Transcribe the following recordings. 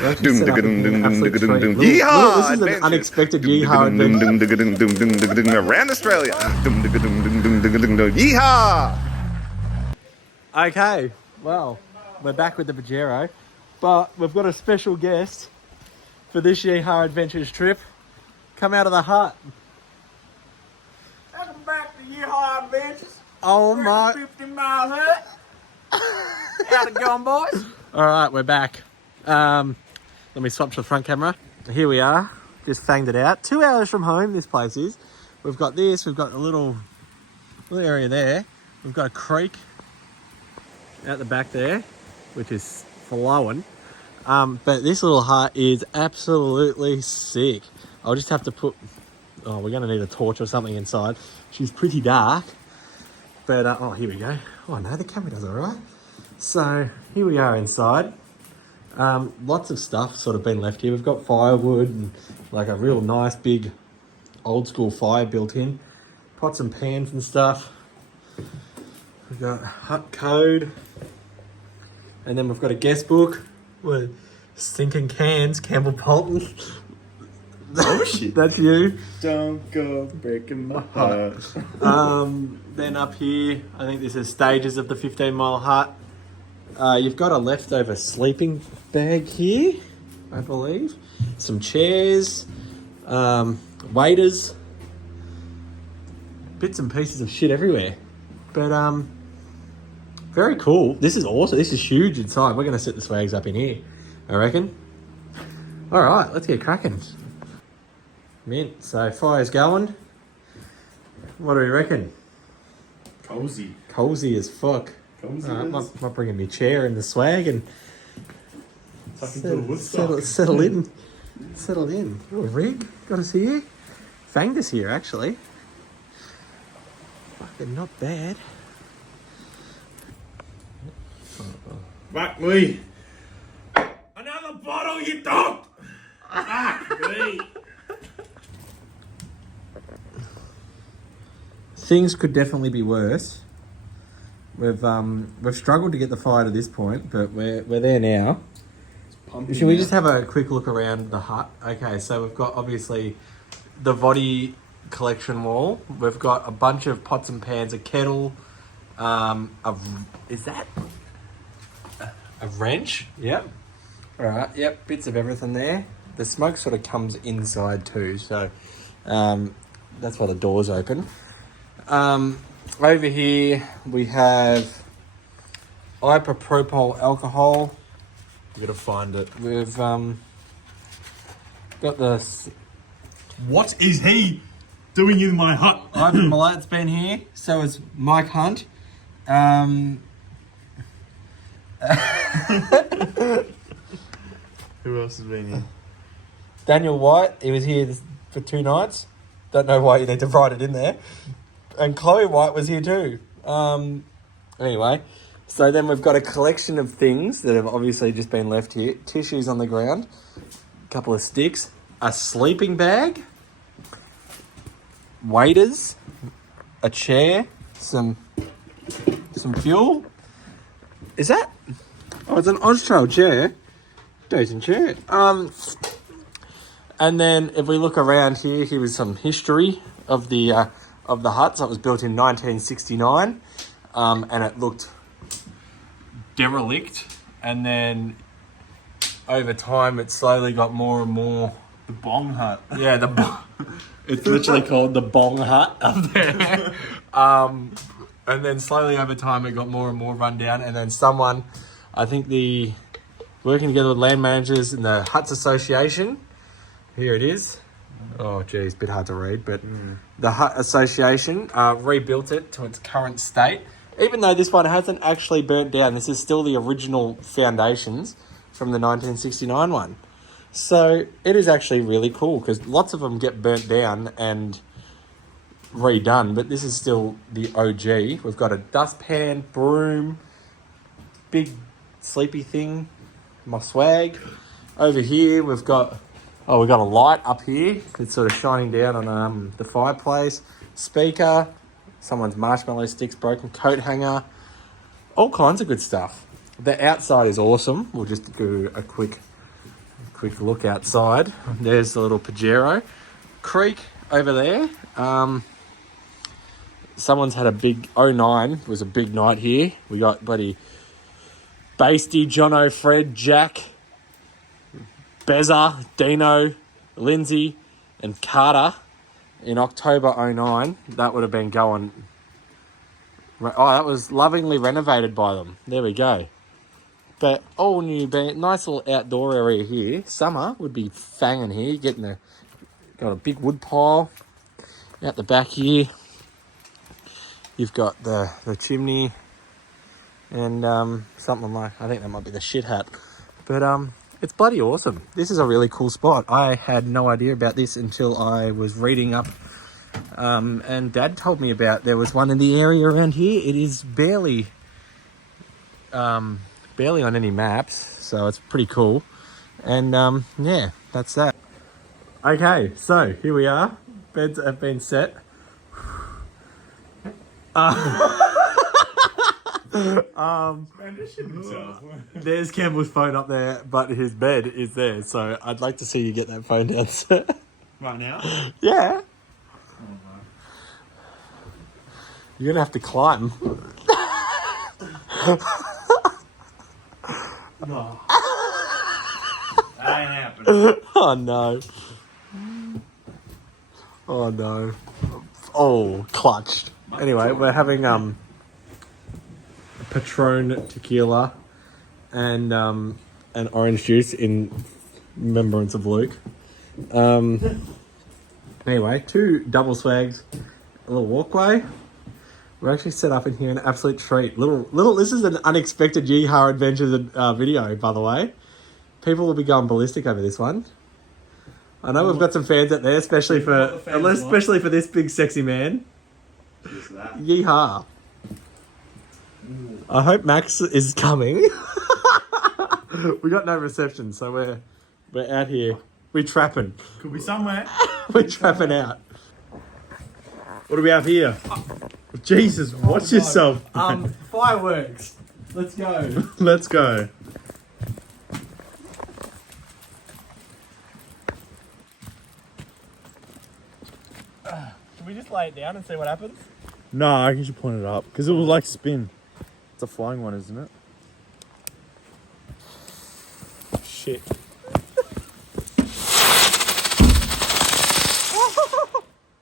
We're actually set up in here, absolute treat. Look, this is an unexpected yeehaw adventure. Around Australia. Yeehaw! Okay, well, we're back with the pajero, but we've got a special guest for this Yeehaw Adventures trip. Come out of the hut. Welcome back to Yeehaw Adventures. Oh my! 50-mile hut. How's it going, boys? All right, we're back. Let me swap to the front camera. Here we are. Just fanged it out. 2 hours from home. This place is. We've got this. We've got a little area there. We've got a creek out the back there, which is flowing. But this little hut is absolutely sick. I'll just have to put... Oh, we're going to need a torch or something inside. She's pretty dark. But, oh, here we go. Oh, no, the camera does all right. So, here we are inside. Lots of stuff sort of been left here. We've got firewood and like a real nice big old school fire built in. Pots and pans and stuff. We've got hut code. And then we've got a guest book with sinking cans, Campbell Polton. Oh shit. That's you. Don't go breaking my heart. Then up here, I think this is stages of the 15-mile hut. You've got a leftover sleeping bag here, I believe. Some chairs, waiters, bits and pieces of shit everywhere. But very cool. This is awesome. This is huge inside. We're going to set the swags up in here, I reckon. All right, let's get cracking. Mint. So fire's going. What do we reckon? Cozy. Cozy as fuck. Cozy. Might bring in my chair and the swag and settle in. Settle in. Oh, rig. Got us here. Fanged us here, actually. Fucking not bad. Fuck me. Another bottle, you dog. Fuck me. Things could definitely be worse. We've struggled to get the fire to this point, but we're there now. Should we just have a quick look around the hut? Okay, so we've got obviously the Voddy collection wall. We've got a bunch of pots and pans, a kettle. Is that a wrench? Yep. All right. Yep. Bits of everything there. The smoke sort of comes inside too, so that's why the door's open. Over here we have isopropyl alcohol. We've got to find it. We've got the... What is he doing in my hut? Ivan Millat's been here. So is Mike Hunt. Who else has been here? Daniel White. He was here for 2 nights. Don't know why you need to write it in there. And Chloe White was here too. Anyway, so then we've got a collection of things that have obviously just been left here. Tissues on the ground, a couple of sticks, a sleeping bag, waiters, a chair, some fuel. Is that? Oh, it's an Austrail chair. Decent chair. And then if we look around here, here is some history of the hut. So it was built in 1969, and it looked derelict. And then over time, it slowly got more and more. The bong hut. Yeah, it's literally called the bong hut up there. And then slowly over time, it got more and more run down. And then someone, I think working together with land managers in the Huts Association. Here it is. Oh, geez, a bit hard to read, but the Hut Association rebuilt it to its current state. Even though this one hasn't actually burnt down, this is still the original foundations from the 1969 one. So it is actually really cool because lots of them get burnt down and redone, but this is still the OG. We've got a dustpan, broom, big sleepy thing, my swag. Over here, we've got a light up here. It's sort of shining down on the fireplace. Speaker, someone's marshmallow sticks, broken coat hanger, all kinds of good stuff. The outside is awesome. We'll just do a quick quick look outside. There's the little pajero. Creek over there. Someone's had a big 09 was a big night here. We got bloody Basty, Jono, Fred, Jack, Beza, Dino, Lindsay, and Carter in October 09. That would have been going. Oh, that was lovingly renovated by them. There we go. But all new band, nice little outdoor area here. Summer would be fanging here. Got a big wood pile out the back here. You've got the chimney and something like, I think that might be the shit hat. But it's bloody awesome. This is a really cool spot. I had no idea about this until I was reading up. And Dad told me about there was one in the area around here. It is barely on any maps, so it's pretty cool. And yeah, that's that. Okay, so here we are. Beds have been set. There's Campbell's phone up there, but his bed is there. So I'd like to see you get that phone downstairs. Right now? Yeah. You're gonna have to climb. No. That ain't happening. Oh no. Oh no. Oh, clutched. Anyway, we're having Patron tequila and an orange juice in remembrance of Luke. Anyway, 2 double swags, a little walkway. We're actually set up in here, an absolute treat. This is an unexpected Yeehaw Adventures video, by the way. People will be going ballistic over this one. I know we've got some fans out there, especially for this big sexy man. Yeehaw. I hope Max is coming. We got no reception, so we're out here. We're trapping. Could be somewhere. We're trapping out. What do we have here? Jesus, watch yourself. Fireworks. Let's go. Let's go. Can we just lay it down and see what happens? No, I think you should point it up because it will like spin. It's a flying one, isn't it? Shit.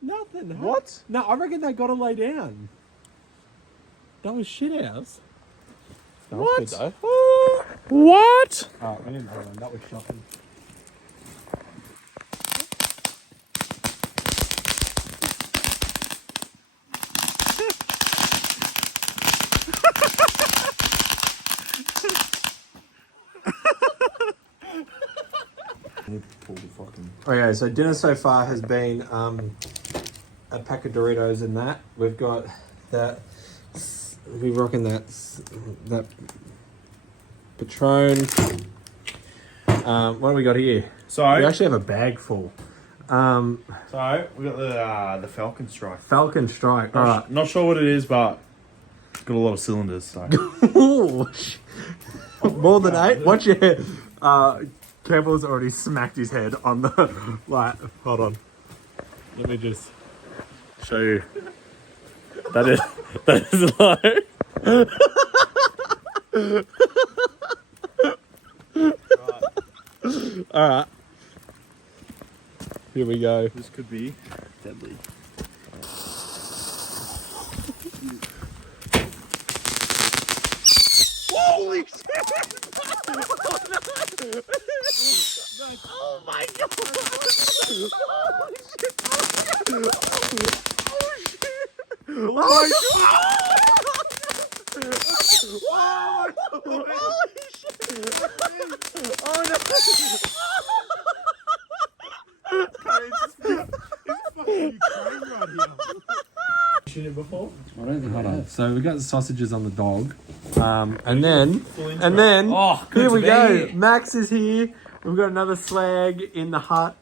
Nothing. What? No, I reckon they got to lay down. That was shit house. That was What? good though. What? Oh, we didn't know that was shocking. Okay, so dinner so far has been a pack of Doritos and that. We've got that. We're rocking that Patron. What do we got here? So We actually have a bag full. we got the Falcon Strike. Falcon Strike. All right. Not sure what it is, but it's got a lot of cylinders. So. Ooh, more than 8. Watch your head. Campbell's already smacked his head on the light. Hold on. Let me just show you. That is low. All right. Here we go. This could be deadly. Holy shit! Oh my god! Holy shit! Oh my god! Holy shit! Oh no! Seen it before? I don't think Hold I on. have. So we got the sausages on the dog, and then Oh, good here to we be go. here. Max is here. We've got another slag in the hut.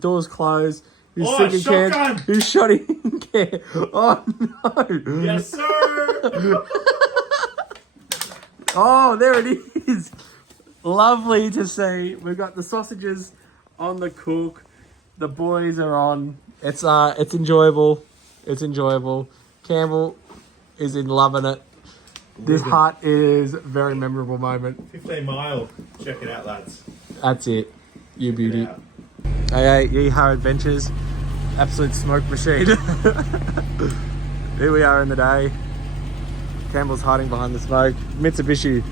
Doors closed. Who's Oh, singing shotgun! can? Who's shotting can? Oh no! Yes, sir. Oh, there it is. Lovely to see. We've got the sausages on the cook. The boys are on. It's enjoyable. It's enjoyable. Campbell is in loving it. This hut is a very memorable moment. 15 mile. Check it out, lads. That's it. You beauty. Okay, Yeehaw Adventures. Absolute smoke machine. Here we are in the day. Campbell's hiding behind the smoke. Mitsubishi,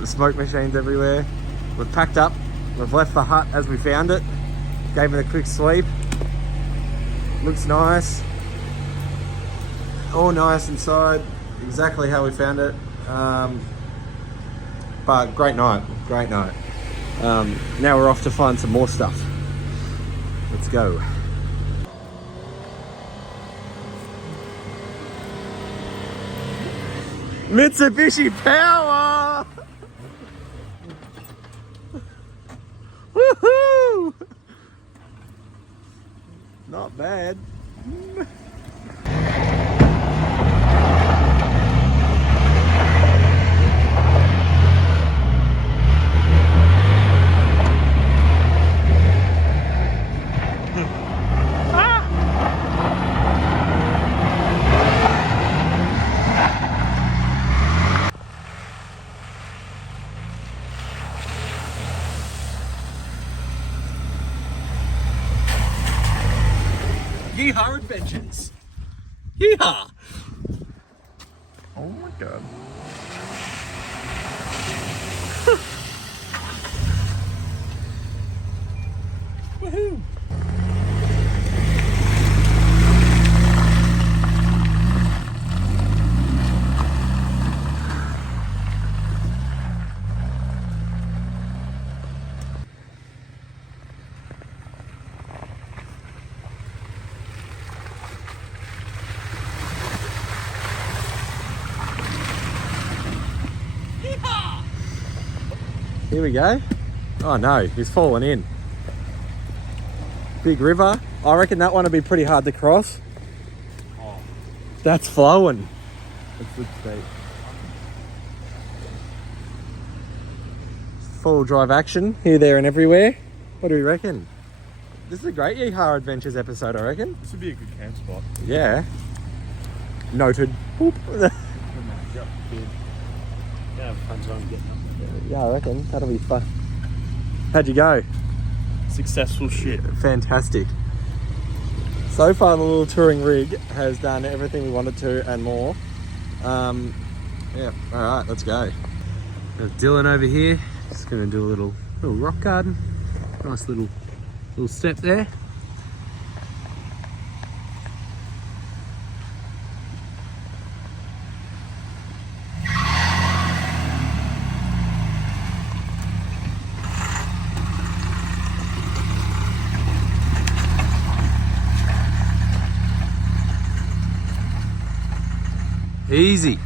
the smoke machines everywhere. We've packed up. We've left the hut as we found it. Gave it a quick sweep. Looks nice. All nice inside. Exactly how we found it. But great night. Great night. Now we're off to find some more stuff. Let's go. Mitsubishi Power! Woohoo! Not bad. Yeehaw Adventures. Yeehaw. Oh my god. Woohoo. Here we go. Oh no, he's fallen in. Big river. I reckon that one would be pretty hard to cross. Oh, That's flowing. that's good steep. Full drive action here, there and everywhere. What do we reckon? This is a great Yeehaw Adventures episode, I reckon. This would be a good camp spot. Yeah. Noted. Boop. Yeah, have a fun time getting up there. Yeah, I reckon. That'll be fun. How'd you go? Successful shit. Fantastic. So far, the little touring rig has done everything we wanted to and more. Yeah, all right, let's go. There's Dylan over here. Just gonna do a little rock garden. Nice little step there. Easy.